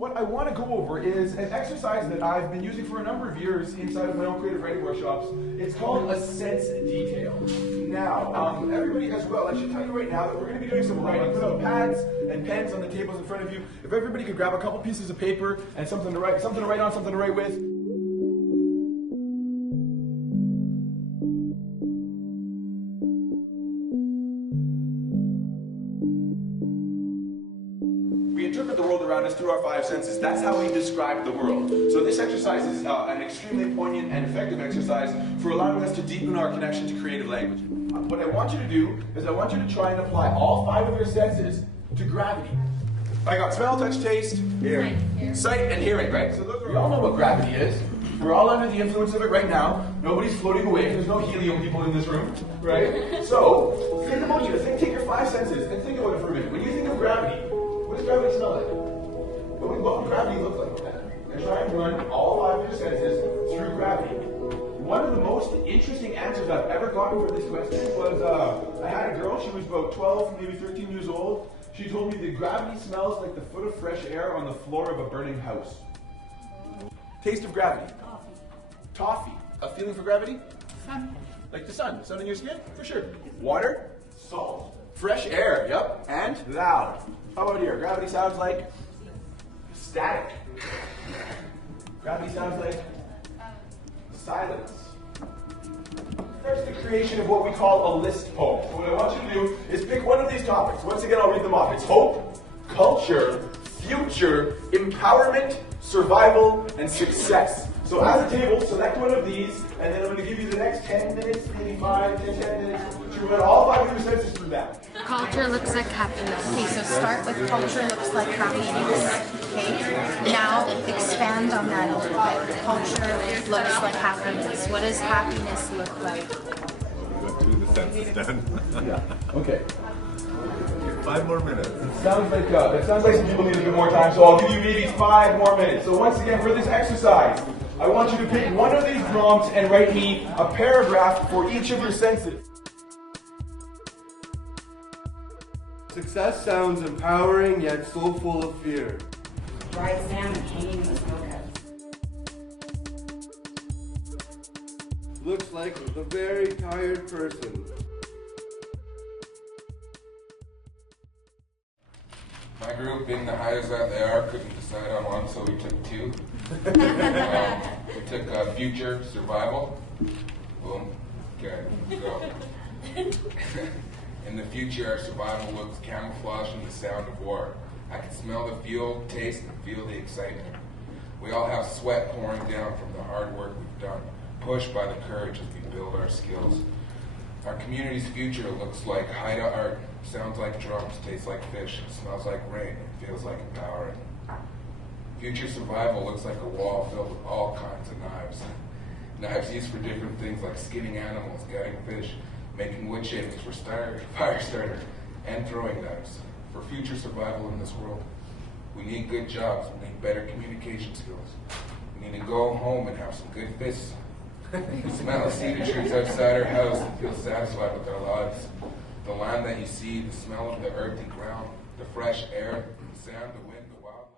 what I want to go over is an exercise that I've been using for a number of years inside of my own creative writing workshops. It's called a sense detail. Now, everybody as well, I should tell you right now that we're going to be doing some writing. Put out pads and pens on the tables in front of you. If everybody could grab a couple pieces of paper and something to write on, something to write with. We interpret the world around us through our five senses. That's how we describe the world. So this exercise is an extremely poignant and effective exercise for allowing us to deepen our connection to creative language. What I want you to do is I want you to try and apply all five of your senses to gravity. I got smell, touch, taste, sight, and hearing, right? So we all know what gravity is. We're all under the influence of it right now. Nobody's floating away. There's no helium people in this room, right? So think about you. Take your five senses and think about it for a minute. When you think of gravity, what does gravity smell like? What would gravity look like? And try and run all five of your senses through gravity. One of the most interesting answers I've ever gotten for this question was, I had a girl, she was about 12, maybe 13 years old. She told me that gravity smells like the foot of fresh air on the floor of a burning house. Taste of gravity. Toffee. A feeling for gravity? Sun. Like the sun. Sun in your skin? For sure. Water? Salt. Fresh air, yep. And loud. How about here? Gravity sounds like static. Gravity sounds like silence. There's the creation of what we call a list poem. So what I want you to do is pick one of these topics. Once again, I'll read them off. It's hope, culture, future, empowerment, survival, and success. So as a table, select one of these, and then I'm going to give you the next 10 minutes, maybe 5, 10 minutes, to run all five of your senses through that. Culture looks like happiness. Okay, so start with culture looks like happiness. Okay, now expand on that a little bit. Culture looks like happiness. What does happiness look like? We got two of the senses done. Yeah. Okay. 5 more minutes. It sounds like some people need a bit more time, so I'll give you maybe 5 more minutes. So once again, for this exercise, I want you to pick one of these prompts and write me a paragraph for each of your senses. Success sounds empowering, yet so full of fear. Dried salmon hanging in the smokehouse. Looks like a very tired person. My group, being the highest that they are, couldn't decide on one, so we took 2. We took future, survival. Boom. Okay, go. In the future, our survival looks camouflaged in the sound of war. I can smell the fuel, taste, and feel the excitement. We all have sweat pouring down from the hard work we've done, pushed by the courage as we build our skills. Our community's future looks like Haida art, sounds like drums, tastes like fish, smells like rain, and feels like empowering. Future survival looks like a wall filled with all kinds of knives. Knives used for different things like skinning animals, gutting fish, making wood shavings for fire starter, and throwing knives. For future survival in this world, we need good jobs, we need better communication skills. We need to go home and have some good fists. Smell of cedar trees outside our house and feel satisfied with our lives. The land that you see, the smell of the earthy ground, the fresh air, the sound of wind.